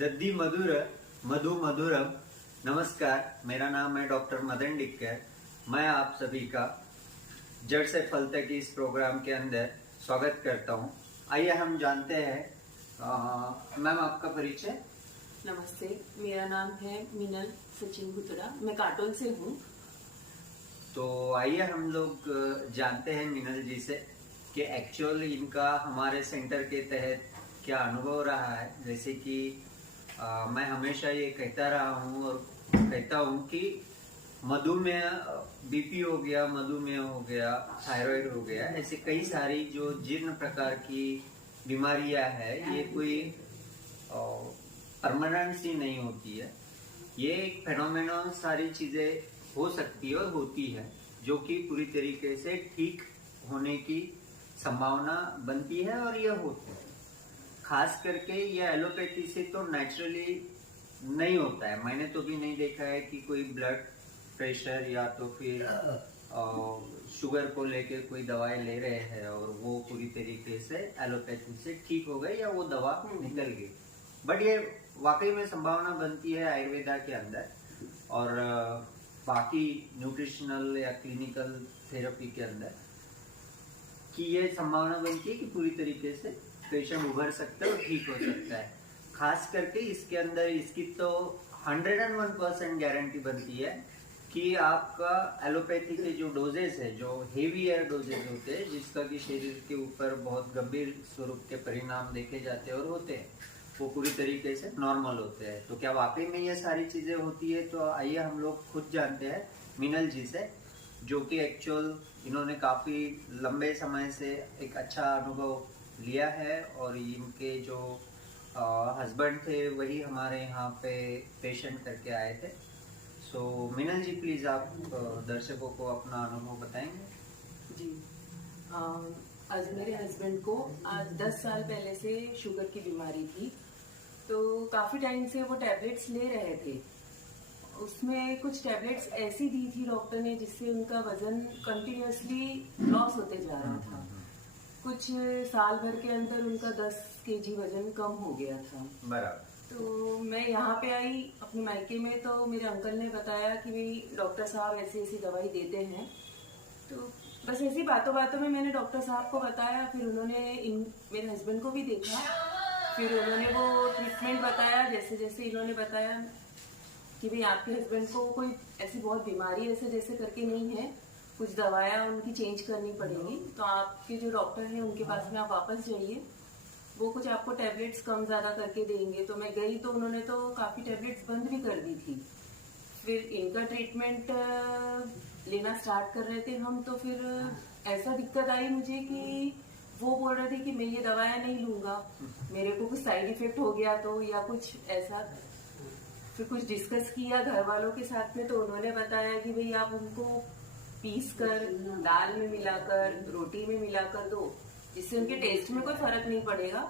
दद्दी मधुर मधु मधुरम। नमस्कार, मेरा नाम है डॉक्टर मदन डिक्कर। मैं आप सभी का जड़ से फल तक इस प्रोग्राम के अंदर स्वागत करता हूं। आइए हम जानते हैं। मैम, आपका परिचय। नमस्ते, मेरा नाम है मीनल सचिन भुतड़ा, मैं काटोल से हूँ। तो आइए हम लोग जानते हैं मीनल जी से कि एक्चुअल इनका हमारे सेंटर के तहत क्या अनुभव रहा है। जैसे कि मैं हमेशा ये कहता रहा हूँ और कहता हूँ कि मधुमेह, बीपी हो गया, मधुमेह हो गया, थायराइड हो गया, ऐसे कई सारी जो जीर्ण प्रकार की बीमारियां हैं, ये कोई परमानेंट सी नहीं होती है। ये एक फेनोमेना, सारी चीजें हो सकती है और होती है, जो कि पूरी तरीके से ठीक होने की संभावना बनती है और यह होती है। खास करके ये एलोपैथी से तो नेचुरली नहीं होता है। मैंने तो भी नहीं देखा है कि कोई ब्लड प्रेशर या तो फिर शुगर को लेके कोई दवाई ले रहे हैं और वो पूरी तरीके से एलोपैथी से ठीक हो गए या वो दवा निकल गई। बट ये वाकई में संभावना बनती है आयुर्वेदा के अंदर और बाकी न्यूट्रिशनल या क्लिनिकल थेरेपी के अंदर कि ये संभावना बनती है कि पूरी तरीके से पेशेंट उभर सकता है और ठीक हो सकता है। खास करके इसके अंदर इसकी तो 101% गारंटी बनती है कि आपका एलोपैथी के जो डोजेस है, जो हेवियर डोजेस होते हैं, जिसका कि शरीर के ऊपर बहुत गंभीर स्वरूप के परिणाम देखे जाते हैं और होते हैं, वो पूरी तरीके से नॉर्मल होते हैं। तो क्या वाकई में ये सारी चीजें होती है? तो आइए हम लोग खुद जानते हैं मीनल जी से, जो कि एक्चुअल इन्होंने काफी लंबे समय से एक अच्छा अनुभव लिया है और इनके जो हस्बैंड थे वही हमारे यहाँ पे पेशेंट करके आए थे। सो मीनल जी, प्लीज आप दर्शकों को अपना अनुभव बताएंगे। जी, आज मेरे हस्बैंड को आज 10 साल पहले से शुगर की बीमारी थी। तो काफी टाइम से वो टैबलेट्स ले रहे थे। उसमें कुछ टैबलेट्स ऐसी दी थी डॉक्टर ने जिससे उनका वजन कंटिन्यूअसली लॉस होते जा रहा था। कुछ साल भर के अंदर उनका 10 केजी वजन कम हो गया था। बराबर। तो मैं यहाँ पे आई अपने मायके में, तो मेरे अंकल ने बताया कि भाई डॉक्टर साहब ऐसी ऐसी दवाई देते हैं। तो बस ऐसी बातों बातों में मैंने डॉक्टर साहब को बताया। फिर उन्होंने मेरे हस्बैंड को भी देखा। फिर उन्होंने वो ट्रीटमेंट बताया जैसे जैसे इन्होंने बताया कि भाई आपके हस्बैंड को कोई ऐसी बहुत बीमारी ऐसे जैसे करके नहीं है, कुछ दवाइयाँ उनकी चेंज करनी पड़ेगी। तो आपके जो डॉक्टर हैं उनके पास में आप वापस जाइए, वो कुछ आपको टैबलेट्स कम ज्यादा करके देंगे। तो मैं गई तो उन्होंने तो काफी टैबलेट्स बंद भी कर दी थी। फिर इनका ट्रीटमेंट लेना स्टार्ट कर रहे थे हम। तो फिर ऐसा दिक्कत आई मुझे कि वो बोल रहे थे कि मैं ये दवाइयाँ नहीं लूंगा, मेरे को कुछ साइड इफेक्ट हो गया तो या कुछ ऐसा। फिर कुछ डिस्कस किया घर वालों के साथ में, तो उन्होंने बताया कि भाई आप उनको पीस कर दाल में मिलाकर, रोटी में मिलाकर दो, जिससे उनके टेस्ट में कोई फर्क नहीं पड़ेगा,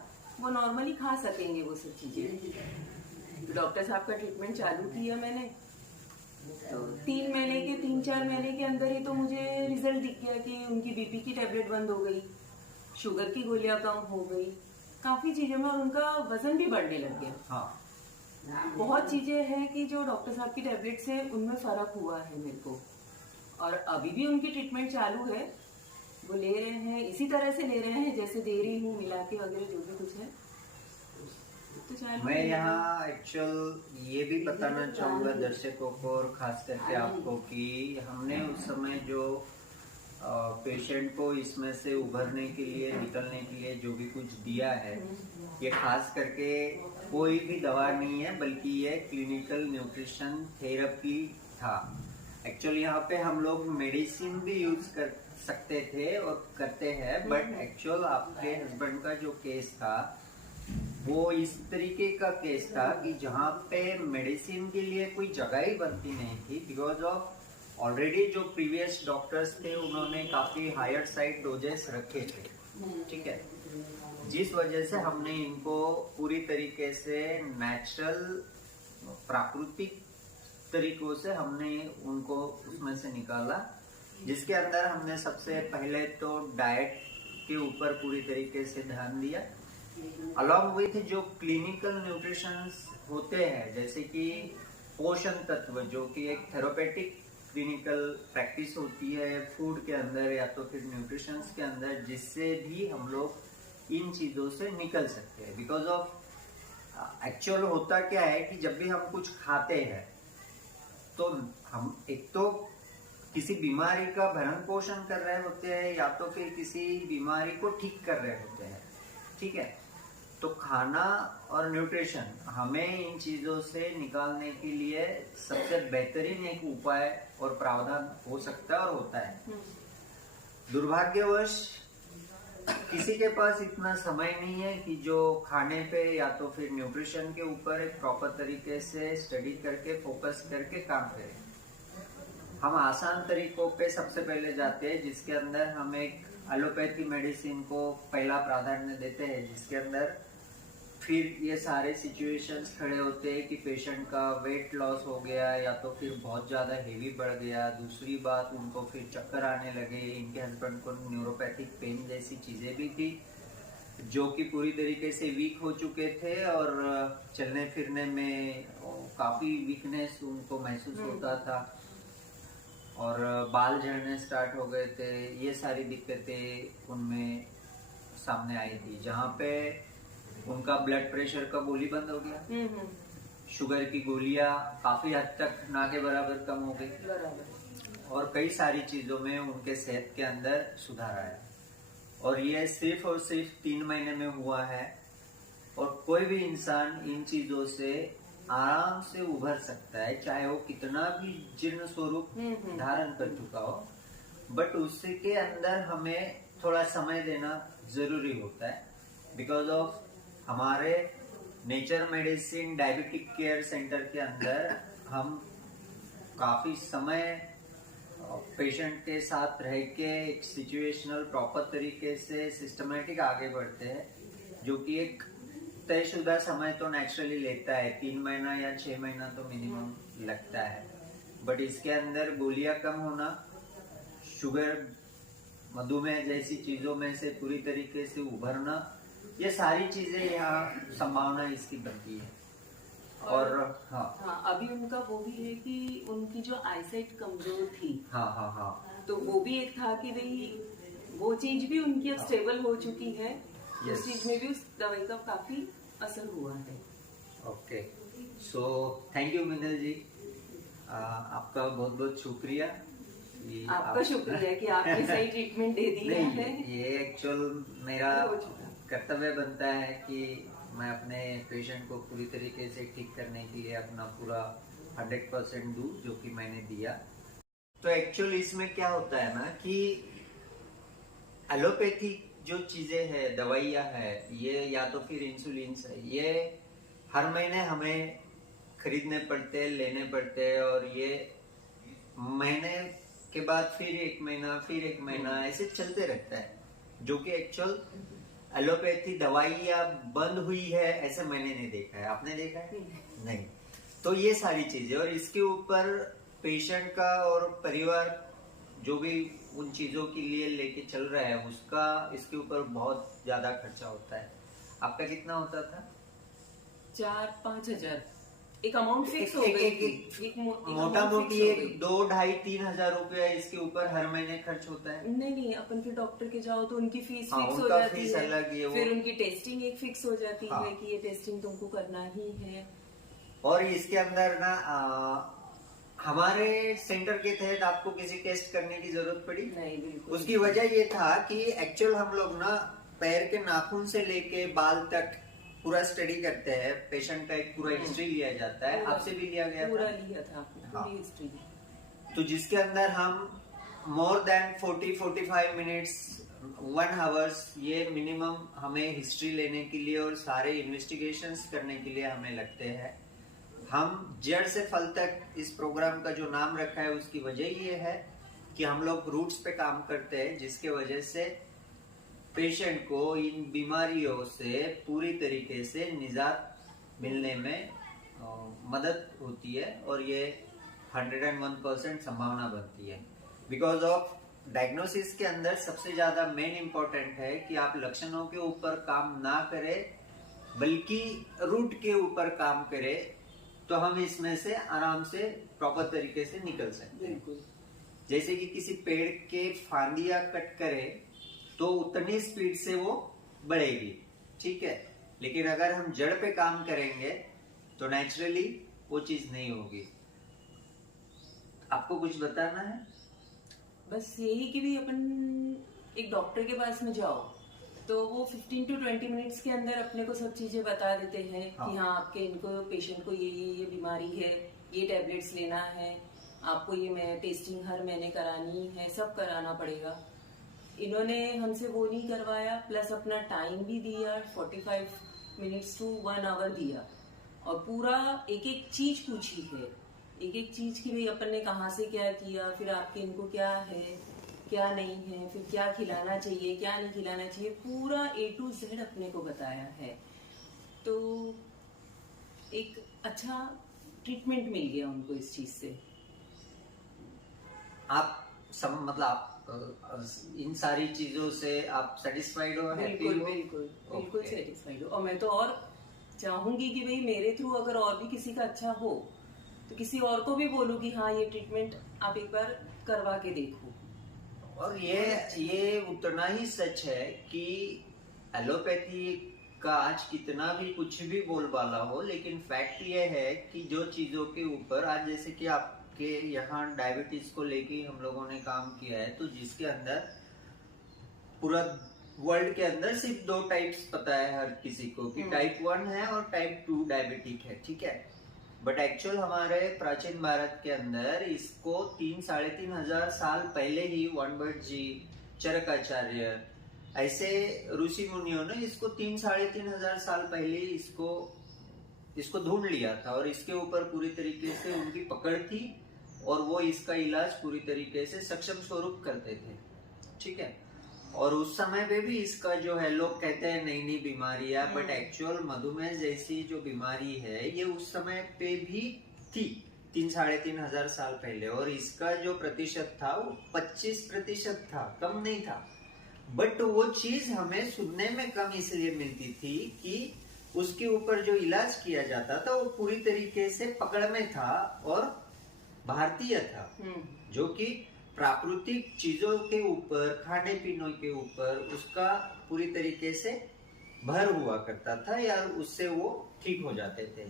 वो नॉर्मली खा सकेंगे वो सब चीजें। डॉक्टर साहब का ट्रीटमेंट चालू किया मैंने। तो 3-4 महीने के अंदर ही तो मुझे रिजल्ट दिख गया कि उनकी बीपी की टैबलेट बंद हो गई, शुगर की गोलियां कम हो गई, काफी चीजों में, और उनका वजन भी बढ़ने लग गया। हाँ, बहुत चीजें हैं कि जो डॉक्टर साहब की टैबलेट से उनमें फर्क हुआ है मेरे को। और अभी भी उनकी ट्रीटमेंट चालू है, वो ले रहे हैं, इसी तरह से ले रहे हैं जैसे दे रही हूँ, मिला के वगैरह जो भी कुछ है। तो मैं यहाँ एक्चुअल ये भी बताना चाहूंगा दर्शकों को और खास करके आपको कि हमने उस समय जो पेशेंट को इसमें से उभरने के लिए, निकलने के लिए जो भी कुछ दिया है, ये खास करके कोई भी दवा नहीं है, बल्कि ये क्लिनिकल न्यूट्रिशन थेरेपी था। एक्चुअली यहाँ पे हम लोग मेडिसिन भी यूज कर सकते थे और करते हैं, बट एक्चुअल आपके हस्बैंड का जो केस था वो इस तरीके का केस था कि जहाँ पे मेडिसिन के लिए कोई जगह ही बनती नहीं थी, बिकॉज ऑफ ऑलरेडी जो प्रीवियस डॉक्टर्स थे उन्होंने काफी हायर साइड डोजेस रखे थे, ठीक है, जिस वजह से हमने इनको पूरी तरीके से नेचुरल, प्राकृतिक तरीकों से हमने उनको उसमें से निकाला, जिसके अंदर हमने सबसे पहले तो डाइट के ऊपर पूरी तरीके से ध्यान दिया। अलॉन्ग विथ जो क्लिनिकल न्यूट्रिशन होते हैं, जैसे कि पोषण तत्व, जो कि एक थेरापेटिक क्लिनिकल प्रैक्टिस होती है फूड के अंदर या तो फिर न्यूट्रिशन के अंदर, जिससे भी हम लोग इन चीजों से निकल सकते हैं। बिकॉज ऑफ एक्चुअल होता क्या है कि जब भी हम कुछ खाते हैं तो हम एक तो किसी बीमारी का भरण पोषण कर रहे होते हैं या तो फिर किसी बीमारी को ठीक कर रहे होते हैं, ठीक है। तो खाना और न्यूट्रिशन हमें इन चीजों से निकालने के लिए सबसे बेहतरीन एक उपाय और प्रावधान हो सकता है और होता है। दुर्भाग्यवश किसी के पास इतना समय नहीं है कि जो खाने पे या तो फिर न्यूट्रिशन के ऊपर एक प्रॉपर तरीके से स्टडी करके फोकस करके काम करें। हम आसान तरीकों पे सबसे पहले जाते हैं, जिसके अंदर हम एक एलोपैथी मेडिसिन को पहला प्राधान्य देते हैं, जिसके अंदर फिर ये सारे सिचुएशंस खड़े होते हैं कि पेशेंट का वेट लॉस हो गया या तो फिर बहुत ज़्यादा हेवी बढ़ गया। दूसरी बात, उनको फिर चक्कर आने लगे, इनके हस्बैंड को न्यूरोपैथिक पेन जैसी चीज़ें भी थी, जो कि पूरी तरीके से वीक हो चुके थे और चलने फिरने में काफ़ी वीकनेस उनको महसूस होता था और बाल झड़ने स्टार्ट हो गए थे। ये सारी दिक्कतें उनमें सामने आई थी, जहाँ पे उनका ब्लड प्रेशर का गोली बंद हो गया, शुगर की गोलियां काफी हद तक ना के बराबर कम हो गई और कई सारी चीजों में उनके सेहत के अंदर सुधार आया। और ये सिर्फ और सिर्फ 3 महीने में हुआ है और कोई भी इंसान इन चीजों से आराम से उभर सकता है, चाहे वो कितना भी जीर्ण स्वरूप धारण कर चुका हो। बट उसके अंदर हमें थोड़ा समय देना जरूरी होता है। बिकॉज ऑफ हमारे nature medicine diabetic care centre के अंदर हम काफी समय पेशेंट के साथ रह के एक सिचुएशनल प्रॉपर तरीके से सिस्टमेटिक आगे बढ़ते हैं, जो कि एक तयशुदा समय तो नेचुरली लेता है, 3 महीना या 6 महीना तो मिनिमम लगता है। बट इसके अंदर गोलियां कम होना, शुगर, मधुमेह जैसी चीजों में से पूरी तरीके से उभरना, ये सारी चीजें यहाँ संभावना इसकी बनती है। और हाँ, अभी उनका वो भी है कि उनकी जो आईसाइट कमजोर थी, हाँ, तो वो भी एक था कि भाई वो चीज भी उनकी अब स्टेबल हो चुकी है। उस चीज में भी उस दवाई का काफी असर हुआ है। ओके, सो थैंक यू मिनल जी, आपका बहुत बहुत शुक्रिया। आपका शुक्रिया कि आपने सही ट्रीटमेंट दे दी है। ये एक्चुअल मेरा कर्तव्य बनता है कि मैं अपने पेशेंट को पूरी तरीके से ठीक करने के लिए अपना पूरा 100% दूं, जो कि मैंने दिया। तो एक्चुअल इसमें क्या होता है ना कि एलोपैथी जो चीजें हैं, दवाइयाँ है, ये या तो फिर इंसुलिन है, ये हर महीने हमें खरीदने पड़ते हैं, लेने पड़ते हैं और ये महीने के बाद फिर 1 महीना, फिर 1 महीना ऐसे चलते रहता है, जो कि एक्चुअल एलोपैथी दवाइयाँ बंद हुई है ऐसे मैंने नहीं देखा है। आपने देखा है? नहीं। तो ये सारी चीजें और इसके ऊपर पेशेंट का और परिवार जो भी उन चीजों के लिए लेके चल रहा है, उसका इसके ऊपर बहुत ज्यादा खर्चा होता है। आपका कितना होता था? 4-5 हजार एक अमाउंट फिक्स हो गई। मोटा मोटी 2-2.5-3 हजार रुपया इसके ऊपर हर महीने खर्च होता है। नहीं, अपन फिर डॉक्टर के जाओ तो उनकी फीस फिक्स हो जाती है, अलग है, फिर उनकी टेस्टिंग एक फिक्स हो जाती है कि ये टेस्टिंग तुमको करना ही है। और इसके अंदर ना हमारे सेंटर के तहत आपको किसी टेस्ट करने की जरूरत पड़ी नहीं, बिल्कुल। उसकी वजह ये था कि एक्चुअल हम लोग ना पैर के नाखून से लेके बाल तक पूरा स्टडी करते हैं। पेशेंट का एक पूरा हिस्ट्री लिया जाता है, आपसे भी लिया गया पूरा लिया था पूरी हिस्ट्री। तो जिसके अंदर हम मोर देन 40-45 मिनट्स 1 आवर्स ये मिनिमम हमें हिस्ट्री लेने के लिए और सारे इन्वेस्टिगेशंस करने के लिए हमें लगते हैं। हम जड़ से फल तक इस प्रोग्राम का जो नाम रखा है उसकी वजह ये है कि हम लोग रूट्स पे काम करते हैं, जिसके वजह से पेशेंट को इन बीमारियों से पूरी तरीके से निजात मिलने में मदद होती है और ये 101% संभावना बनती है। बिकॉज ऑफ डायग्नोसिस के अंदर सबसे ज्यादा मेन इंपॉर्टेंट है कि आप लक्षणों के ऊपर काम ना करें बल्कि रूट के ऊपर काम करें, तो हम इसमें से आराम से प्रॉपर तरीके से निकल सकते हैं। बिल्कुल। जैसे कि किसी पेड़ के फांदियां कट करें तो उतनी स्पीड से वो बढ़ेगी, ठीक है, लेकिन अगर हम जड़ पे काम करेंगे तो नेचुरली वो चीज नहीं होगी। आपको कुछ बताना है? बस यही कि भी अपन एक डॉक्टर के पास में जाओ तो वो 15 to 20 मिनट्स के अंदर अपने को सब चीजें बता देते हैं कि हाँ आपके इनको पेशेंट को ये बीमारी है, ये टैबलेट्स लेना है, आपको ये टेस्टिंग हर महीने करानी है, सब कराना पड़ेगा। इन्होंने हमसे वो नहीं करवाया, प्लस अपना टाइम भी दिया, 45 मिनट्स to 1 आवर दिया, और पूरा एक एक चीज पूछी है, एक एक चीज की भाई अपन ने कहाँ से क्या किया, फिर आपके इनको क्या है क्या नहीं है, फिर क्या खिलाना चाहिए क्या नहीं खिलाना चाहिए, पूरा A to Z अपने को बताया है। तो एक अच्छा ट्रीटमेंट मिल गया उनको इस चीज से। आप मतलब आप इन सारी चीजों से आप सेटिस्फाइड हो? बिल्कुल बिल्कुल बिल्कुल सेटिस्फाइड हो, और मैं तो और चाहूंगी कि भाई मेरे थ्रू अगर और भी किसी का अच्छा हो तो किसी और को भी बोलूं कि हाँ ये ट्रीटमेंट आप एक बार करवा के देखो। और ये उतना ही सच है कि एलोपैथी का आज कितना भी कुछ भी बोलबाला हो, लेकिन फैक्ट ये है कि जो चीजों के ऊपर आज जैसे कि आपके यहाँ डायबिटीज को लेके हम लोगों ने काम किया है, तो जिसके अंदर पूरा वर्ल्ड के अंदर सिर्फ 2 टाइप्स पता है हर किसी को कि टाइप 1 है और टाइप 2 डायबिटिक है, ठीक है। बट एक्चुअल हमारे प्राचीन भारत के अंदर इसको 3-3.5 हजार साल पहले ही वनभट जी, चरकाचार्य, ऐसे ऋषि मुनियों ने इसको 3-3.5 हजार साल पहले इसको ढूंढ लिया था, और इसके ऊपर पूरी तरीके से उनकी पकड़ थी, और वो इसका इलाज पूरी तरीके से सक्षम स्वरूप करते थे, ठीक है। और उस समय पे भी इसका जो है, लोग कहते हैं नई नई बीमारियां, बट एक्चुअल मधुमेह जैसी जो बीमारी है ये उस समय पे भी थी 3-3.5 हजार साल पहले, और इसका जो प्रतिशत था वो 25% था, कम नहीं था। बट वो चीज हमें सुनने में कम इसलिए मिलती थी कि उसके ऊपर जो इलाज किया जाता था वो पूरी तरीके से पकड़ में था और भारतीय था, जो कि प्राकृतिक चीजों के ऊपर, खाने पीने के ऊपर उसका पूरी तरीके से भर हुआ करता था, या उससे वो ठीक हो जाते थे।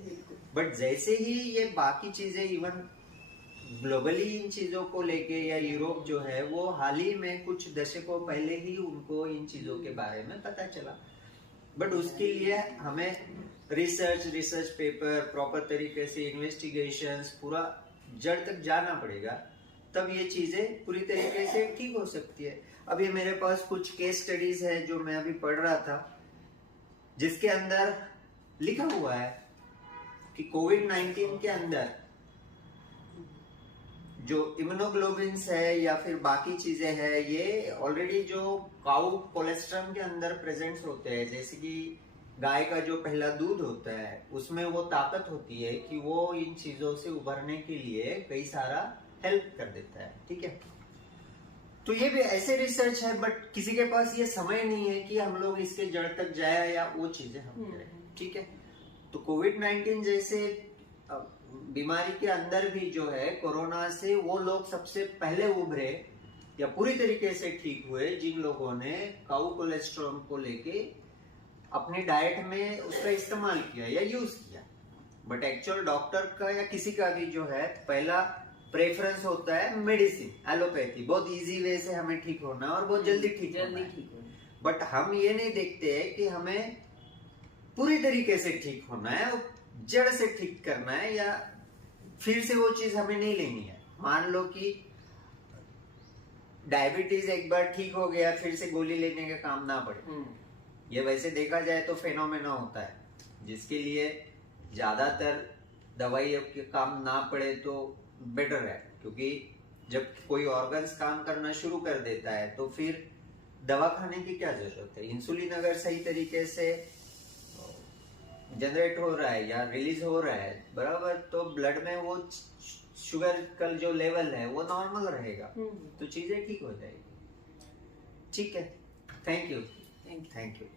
बट जैसे ही ये बाकी चीजें इवन ग्लोबली इन चीजों को लेके, या यूरोप जो है वो हाल ही में कुछ दशकों पहले ही उनको इन चीजों के बारे में पता चला, बट उसके लिए हमें रिसर्च पेपर, प्रॉपर तरीके से इन्वेस्टिगेशंस, पूरा जड़ तक जाना पड़ेगा, तब ये चीजें पूरी तरीके से ठीक हो सकती है। अभी मेरे पास कुछ केस स्टडीज है जो मैं अभी पढ़ रहा था, जिसके अंदर लिखा हुआ है कि कोविड-19 के अंदर जो इम्यूनोग्लोबिन्स है या फिर बाकी चीजें हैं, ये ऑलरेडी जो काउ कोलेस्ट्रम के अंदर प्रेजेंट होते हैं, जैसे कि गाय का जो पहला दूध होता है उसमें वो ताकत होती है कि वो इन चीजों से उभरने के लिए कई सारा हेल्प कर देता है, ठीक है। तो ये भी ऐसे रिसर्च है, बट किसी के पास ये समय नहीं है कि हम लोग इसके जड़ तक जाए या वो चीजें हम करें, ठीक है। तो कोविड-19 जैसे बीमारी के अंदर भी जो है, कोरोना से वो लोग सबसे पहले उभरे या पूरी तरीके से ठीक हुए जिन लोगों ने काउ कोलेस्ट्रॉल को लेके अपनी डाइट में उसका इस्तेमाल किया या यूज किया। बट एक्चुअल डॉक्टर का या किसी का भी जो है पहला प्रेफरेंस होता है मेडिसिन, एलोपैथी, बहुत इजी वे से हमें ठीक होना और बहुत जल्दी ठीक होना है। बट हम ये नहीं देखते कि हमें पूरी तरीके से ठीक होना है, जड़ से ठीक करना है, या फिर से वो चीज हमें नहीं लेनी है। मान लो कि डायबिटीज एक बार ठीक हो गया, फिर से गोली लेने का काम ना पड़े। ये वैसे देखा जाए तो फेनोमेना होता है, जिसके लिए ज्यादातर दवाई के काम ना पड़े तो बेटर है, क्योंकि जब कोई ऑर्गन्स काम करना शुरू कर देता है तो फिर दवा खाने की क्या जरूरत है। इंसुलिन अगर सही तरीके से जनरेट हो रहा है या रिलीज हो रहा है बराबर, तो ब्लड में वो शुगर का जो लेवल है वो नॉर्मल रहेगा, तो चीजें ठीक हो जाएगी। ठीक है, thank you, thank you. Thank you.